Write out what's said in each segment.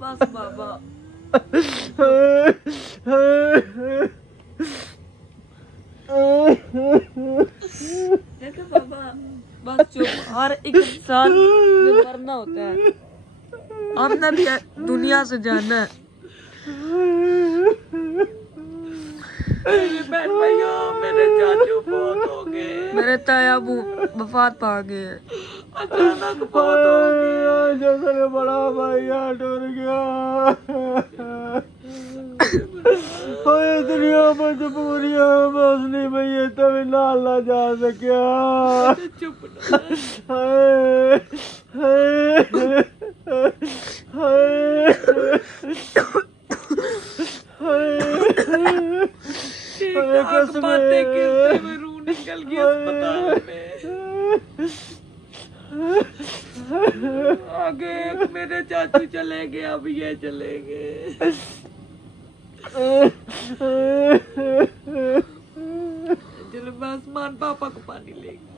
बस बाबा देखो बाबा, बस चुप। हर एक इंसान में मरना होता है, हमने भी दुनिया से जाना है। मेरे बहन भैया, मेरे चाचू बहुत हो गए, मेरे ताया वफात पा गए, अचानक बहुत हो गया। जैसे बड़ा भैया डर गया। दुनिया मजबूरियां मसली में ये तभी नाल ना जा सकिया। चुप बातें करते हुए रूह निकल गई अस्पताल में। आगे मेरे चाचू चले गए, अब ये चले गए। चलो बस मान पापा को पानी लेंगे।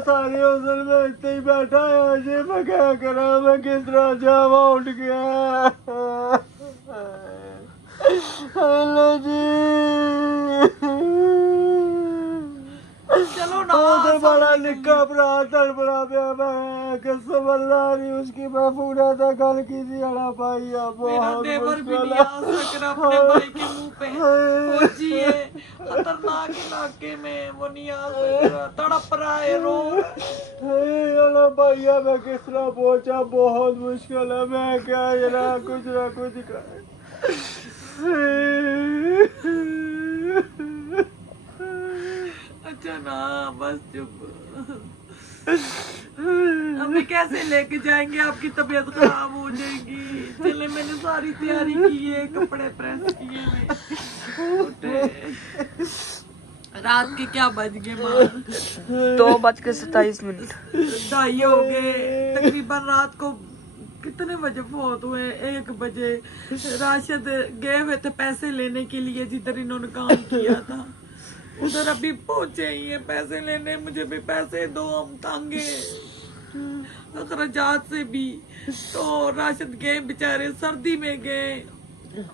सारी उसल में इतने ही बैठा है, जी मैं क्या करा, मैं किस तरह जावा उठ गया। हेलो जी, चलो ना। बड़ा निक्का भरा तड़पड़ा पिया, मैं कसम अल्लाह नहीं उसकी मैं पूरा था गल की थी। अड़ा भाई बहुत मुश्किल है। अपने भाई के मुंह पे फौजी है, खतरनाक इलाके में, वो नहीं आ सकता, तड़प रहा है, रो अड़ा भैया मैं किस तरह पहुंचा, बहुत मुश्किल है। मैं क्या ना कुछ कर। अच्छा ना, बस चुप। अभी कैसे लेके जाएंगे, आपकी तबीयत खराब हो जाएगी। चले, मैंने सारी तैयारी की है, कपड़े प्रेस किए हैं। रात के क्या बज गए माँ? 2:27। 2:30 हो गए तकरीबन। रात को कितने बजे फोत हुए? 1 बजे। राशिद गए हुए थे पैसे लेने के लिए, जिधर इन्होंने काम किया था उधर अभी पहुंचे ही है पैसे लेने। मुझे भी पैसे दो, हम तंगे अखराजात से भी। तो राशिद गए बेचारे, सर्दी में गए।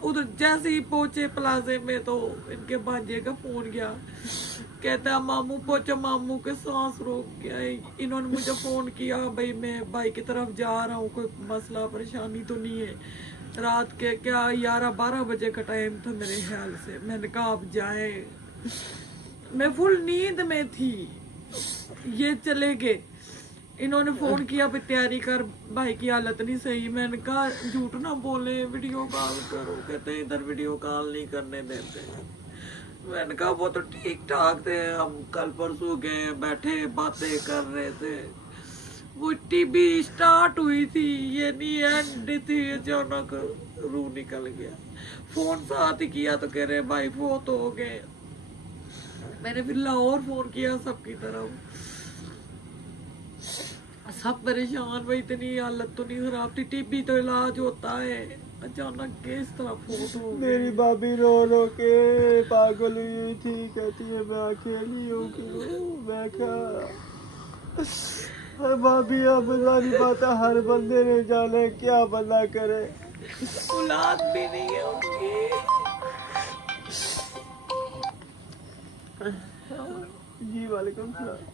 उधर जैसे ही पहुंचे प्लाजे में तो इनके भांजे का फोन गया, कहता मामू पहुंचो, मामू के सांस रोक गया। इन्होंने मुझे फोन किया, भाई मैं भाई की तरफ जा रहा हूँ, कोई मसला परेशानी तो नहीं है। रात के क्या 11-12 बजे का टाइम था मेरे ख्याल से। मैंने कहा आप जाए, मैं फुल नींद में थी। ये चले गए, इन्होंने फोन किया भी तैयारी कर, भाई की हालत नहीं सही। मैंने कहा झूठ ना बोले, वीडियो कॉल करो। कहते इधर वीडियो कॉल नहीं करने देते। मैंने कहा वो तो ठीक ठाक थे, हम कल परसों गए, बैठे बातें कर रहे थे। वो टीबी स्टार्ट हुई थी, ये नहीं एंड थी। अचानक रूह निकल गया। फोन साथ ही किया तो कह रहे भाई फोत हो गए। मैंने फिर लाहौर फोन किया सबकी तरफ, सब परेशान। भाई इतनी हालत तो नहीं खराब थी, टीबी तो इलाज होता है। अचानक किस तरह फोट हो गई। मेरी भाभी रो रो के पागल हुई थी, कहती है मैं अकेली हूँ, मैं क्या भाभी अब नहीं पता, हर बंदे ने जाना क्या बंदा करे, औलाद भी नहीं है उनकी। जी वालेकुम सलाम।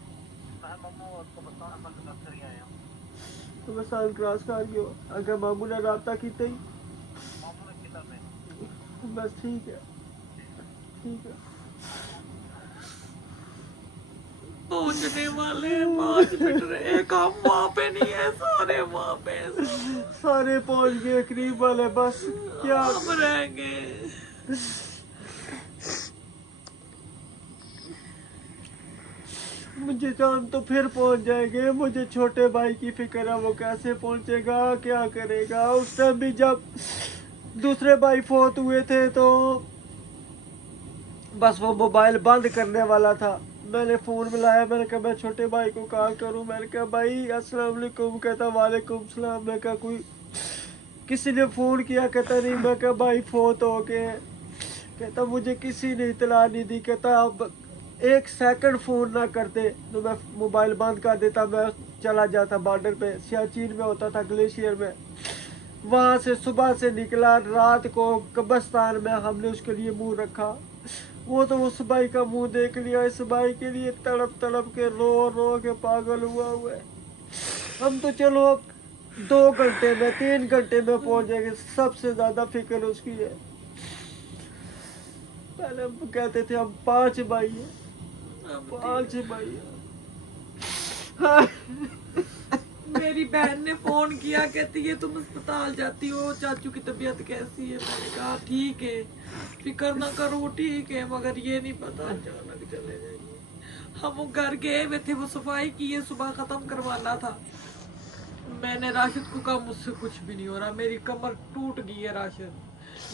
तो मैं साल क्रॉस कर गयो, अगर मामू ने राबता की बस ठीक है, ठीक है। पहुंचने वाले 5 मिनट रहे, एक हम वहाँ पे नहीं है, सारे वहाँ पे, सारे पहुंच गए करीब वाले, बस क्या हम रहेंगे। मुझे जान तो फिर पहुंच जाएंगे, मुझे छोटे भाई की फिक्र है, वो कैसे पहुंचेगा, क्या करेगा। उस टाइम भी जब दूसरे भाई फोत हुए थे तो बस वो मोबाइल बंद करने वाला था। मैंने फोन मिलाया, मैंने कहा मैं छोटे भाई को कॉल करूं। मैंने कहा भाई अस्सलाम वालेकुम, कहता वालेकुम सलाम। मैं कहा कोई किसी ने फोन किया, कहता नहीं। मैं कहा भाई फोत हो गए, कहता मुझे किसी ने इतला नहीं दी, कहता अब एक सेकंड फोन ना करते तो मैं मोबाइल बंद कर देता, मैं चला जाता बॉर्डर पे, सियाचिन में होता था, ग्लेशियर में। वहां से सुबह से निकला, रात को कब्रिस्तान में हमने उसके लिए मुंह रखा। वो तो उस भाई का मुंह देख लिया, इस भाई के लिए तड़प तड़प के रो रो के पागल हुआ है। हम तो चलो 2 घंटे में 3 घंटे में पहुंच जाएंगे, सबसे ज्यादा फिक्र उसकी है। पहले हम कहते थे हम 5 भाई हैं, 5 भाई हैं। मेरी बहन ने फोन किया, कहती है तुम अस्पताल जाती हो, चाचू की तबीयत कैसी है? मैंने कहा ठीक है, फिक्र ना करो ठीक है, मगर ये नहीं पता अचानक चले जाएंगे। हम वो घर गए हुए थे, वो सफाई की है, सुबह खत्म करवाना था। मैंने राशिद को कहा मुझसे कुछ भी नहीं हो रहा, मेरी कमर टूट गई है राशिद,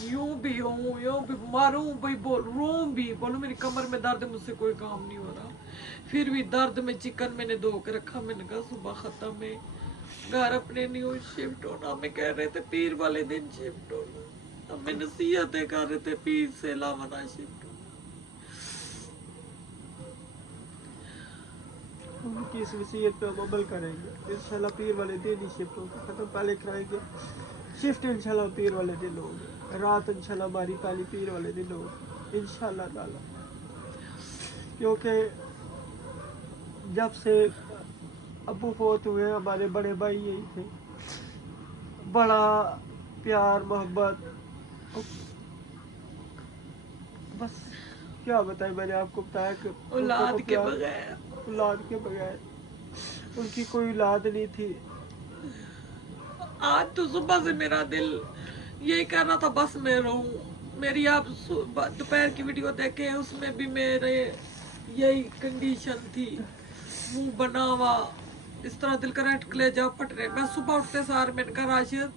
यूं भी हूँ यूं भी मारूं भाई, रो भी बोलो मेरी कमर में दर्द, मुझसे कोई काम नहीं हो रहा। फिर भी दर्द में चिकन मैंने धो के रखा, मैंने कहा सुबह खत्म है, घर अपने न्यू शिफ्ट होना। हमें कह रहे थे पीर वाले दिन शिफ्ट होना, हमें नसीहतें कर रहे थे पीर से अलावा ना शिफ्ट होना। उनकी इस वसीयत पे हम अमल करेंगे इंशाल्लाह। पीर वाले दिन ही शिफ्ट होगा, खत्म पहले कराएंगे शिफ्ट इंशाल्लाह, पीर वाले दिन होगी, रात इंशाल्लाह हमारी पहली पीर वाले दिन होगी इंशाल्लाह ताला। क्योंकि जब से अबू फौत हुए हमारे बड़े भाई यही थे, बड़ा प्यार मोहब्बत, बस क्या बताएं। मैंने आपको बताया कि औलाद के बगैर, औलाद के बगैर उनकी कोई औलाद नहीं थी। आज तो सुबह से मेरा दिल यही कर रहा था बस मैं रहूं। मेरी आप दोपहर की वीडियो देखे, उसमें भी मेरे यही कंडीशन थी, मुंह बना हुआ, इस तरह दिल कर कलेजा फट रहे। मैं सुबह उठते सार मैंने कहा राशिद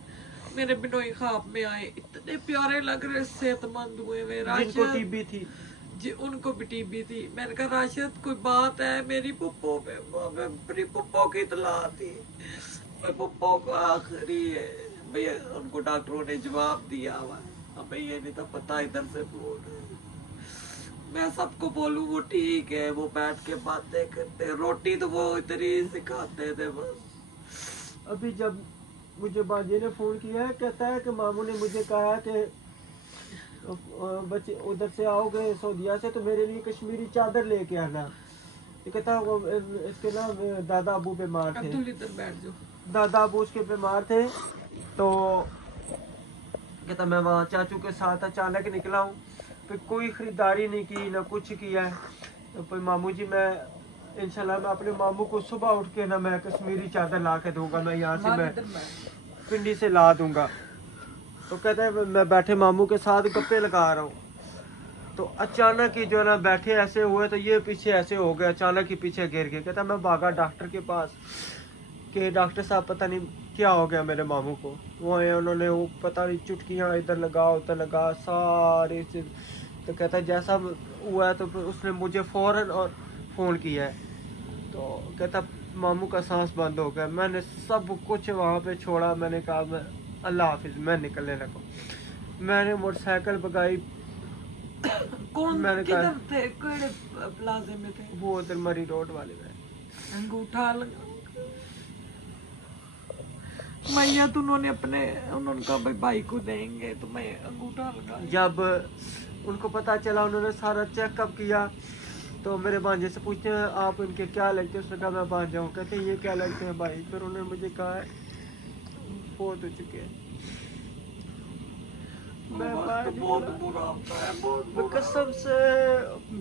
मेरे बिनोई ख्वाब में आए, इतने प्यारे लग रहे, सेहतमंद हुए वे। जिनको टीबी थी जी, उनको भी टीबी थी। मैंने कहा राशिद कोई बात है? मेरी पुप्पो पे, मेरी पुप्पो की इतला थी, पुप्पो को आखिरी है भैया। उनको डॉक्टरों ने जवाब दिया हुआ, हमें ये नहीं था पता इधर से बोल रहे। मैं सबको बोलूं वो ठीक है, वो बैठ के बातें करते, रोटी तो वो इतनी सिखाते थे बस। अभी जब मुझे बाजी ने फोन किया है, कहता है कि मामू ने मुझे कहा कि बच्चे उधर से आओगे सऊदीया से तो मेरे लिए कश्मीरी चादर लेके आना। ये कहता वो इसके ना दादा अबू बीमार थे, इधर बैठ जाओ, दादा अबू उसके बीमार थे, तो कहता मैं वहाँ चाचू के साथ अचानक निकला हूँ, फिर कोई खरीदारी नहीं की ना कुछ किया है। तो फिर मामू जी मैं इंशाल्लाह मैं अपने मामू को सुबह उठ के ना मैं कश्मीरी चादर ला के दूंगा, मैं यहाँ से मैं पिंडी से ला दूंगा। तो कहते हैं मैं बैठे मामू के साथ गप्पे लगा रहा हूँ, तो अचानक ही जो है ना बैठे ऐसे हुए तो ये पीछे ऐसे हो गए, अचानक ही पीछे गिर गए। कहता मैं भागा डॉक्टर के पास कि डॉक्टर साहब पता नहीं क्या हो गया मेरे मामू को। वो आए, उन्होंने वो पता नहीं चुटकियाँ इधर लगा उधर लगा सारी चीज। तो कहता जैसा हुआ है तो उसने मुझे फौरन और फ़ोन किया है। तो कहता मामू का सांस बंद हो गया। मैंने सब कुछ वहाँ पे छोड़ा, मैंने कहा मैं अल्लाह हाफिज, मैं निकलने लगा। मैंने मोटरसाइकिल भगाई। कौन मैंने किधर थे, केड़े प्लाजे में थे? वो उधर मरी रोड वाले में। अंगूठा लगा मैया तो उन्होंने कहा भाई भाई को देंगे, तो मैं अंगूठा लगा। जब उनको पता चला, उन्होंने सारा चेकअप किया, तो मेरे भांजे से पूछते हैं आप इनके क्या लगते हैं? उसने कहा मैं भांजा हूँ। कहते ये क्या लगते हैं भाई? फिर उन्होंने मुझे कहा बहुत हो चुके हैं। मैं कसम से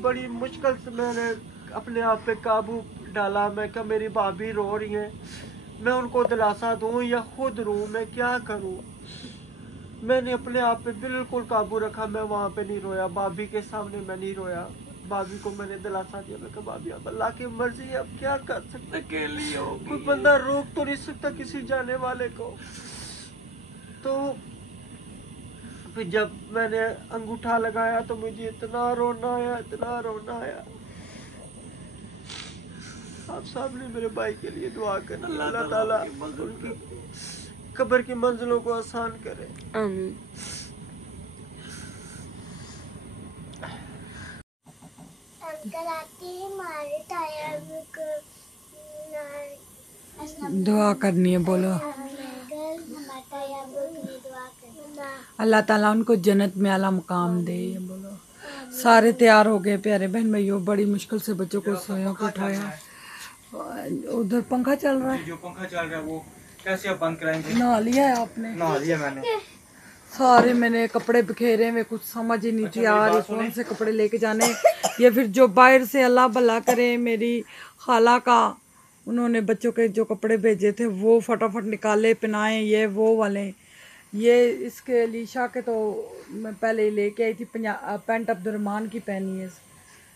बड़ी मुश्किल से मैंने अपने आप पे काबू डाला। मैं क्या मेरी भाभी रो रही है, मैं उनको दिलासा दूं या खुद रो, मैं क्या करूं? मैंने अपने आप पे बिल्कुल काबू रखा। मैं वहाँ पे नहीं रोया, भाभी के सामने मैं नहीं रोया। भाभी को मैंने दिलासा दिया, मैं कहा भाभी अब अल्लाह की मर्जी है, अब क्या कर सकते, अकेली हो, कोई बंदा रोक तो नहीं सकता किसी जाने वाले को। तो फिर जब मैंने अंगूठा लगाया तो मुझे इतना रोना आया, इतना रोना आया। आप सब ने मेरे भाई के लिए दुआ करना, अल्लाह ताला उनकी कब्र की मंजिलों को आसान करे। दुआ करनी है, बोलो अल्लाह ताला उनको जन्नत में आला मुकाम दे। बोलो सारे तैयार हो गए प्यारे बहन भाइयों, बड़ी मुश्किल से बच्चों को सोया को उठाया। उधर पंखा चल रहा है, जो पंखा चल रहा है वो कैसे आप बंद कराएंगे? नहा लिया है आपने? नहा लिया मैंने। सारे मैंने कपड़े बिखेरे में, कुछ समझ ही नहीं थी यार कौन से कपड़े लेके जाने। ये फिर जो बाहर से अल्लाह भला करे मेरी खाला का, उन्होंने बच्चों के जो कपड़े भेजे थे वो फटाफट निकाले पहनाए, ये वो वाले। ये इसके अलीशा के तो मैं पहले ही लेके आई थी, पैंट अब्दुर्रहमान की पहनी है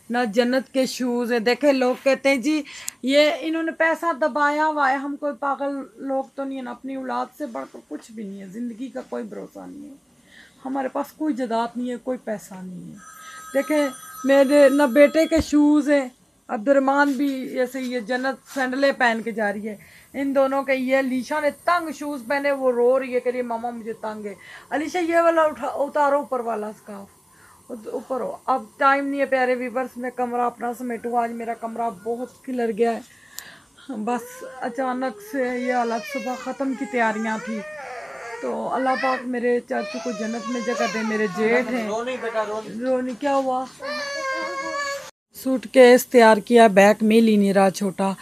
ना। जन्नत के शूज़ है, देखे लोग कहते हैं जी ये इन्होंने पैसा दबाया हुआ है। हम कोई पागल लोग तो नहीं है ना, अपनी औलाद से बढ़कर कुछ भी नहीं है। ज़िंदगी का कोई भरोसा नहीं है, हमारे पास कोई जायदाद नहीं है, कोई पैसा नहीं है। देखे मेरे ना बेटे के शूज़ हैं, अब्दुर्रहमान भी ऐसे ये जन्नत सैंडलें पहन के जा रही है। इन दोनों के ये अलीशा ने तंग शूज़ पहने, वो रो रही है, कह रही है मामा मुझे तंग है। अलीशा ये वाला उतारो ऊपर वाला स्कार्फ ऊपर हो। अब टाइम नहीं है प्यारे व्यूअर्स, मैं कमरा अपना समेटूँ। आज मेरा कमरा बहुत खिलर गया है, बस अचानक से ये हालत, सुबह ख़त्म की तैयारियां थी। तो अल्लाह पाक मेरे चाचू को जन्नत में जगह दे। मेरे जेठ हैं, रोनी क्या हुआ? सूटकेस तैयार किया, बैग मिल ही नहीं रहा छोटा।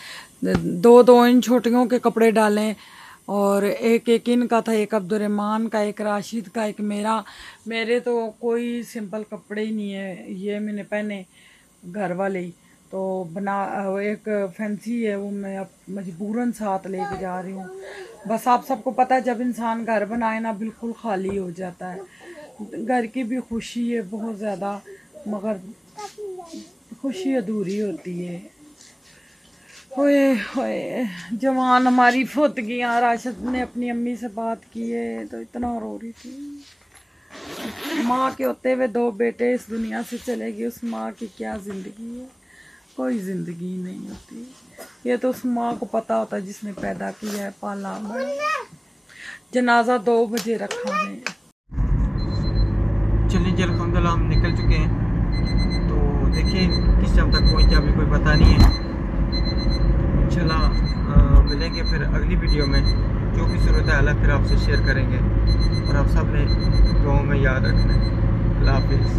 दो इन छोटियों के कपड़े डालें और एक इनका था, एक अब्दुर्रहमान का, एक राशिद का, एक मेरा। मेरे तो कोई सिंपल कपड़े ही नहीं है, ये मैंने पहने घर वाले ही। तो बना एक फैंसी है वो मैं अब मजबूरन साथ लेके जा रही हूँ। बस आप सबको पता है जब इंसान घर बनाए ना बिल्कुल खाली हो जाता है। घर की भी खुशी है बहुत ज़्यादा, मगर खुशी अधूरी होती है। होए होए जवान हमारी फुतगियाँ। राशिद ने अपनी अम्मी से बात की है तो इतना रो रही थी। माँ के होते हुए 2 बेटे इस दुनिया से चले गए, उस माँ की क्या ज़िंदगी है? कोई ज़िंदगी नहीं होती। ये तो उस माँ को पता होता है जिसने पैदा किया है, पाला। जनाजा 2 बजे रखा है। चलिए जी अल्हम्दुलिल्लाह हम निकल चुके हैं। तो देखिए किस टाइम तक पहुँचा अभी कोई पता नहीं है। इंशाल्लाह मिलेंगे फिर अगली वीडियो में। जो भी सूरत हाल है फिर आपसे शेयर करेंगे, और आप सब ने दुआओं में याद रखना है। अल्लाह हाफिज़।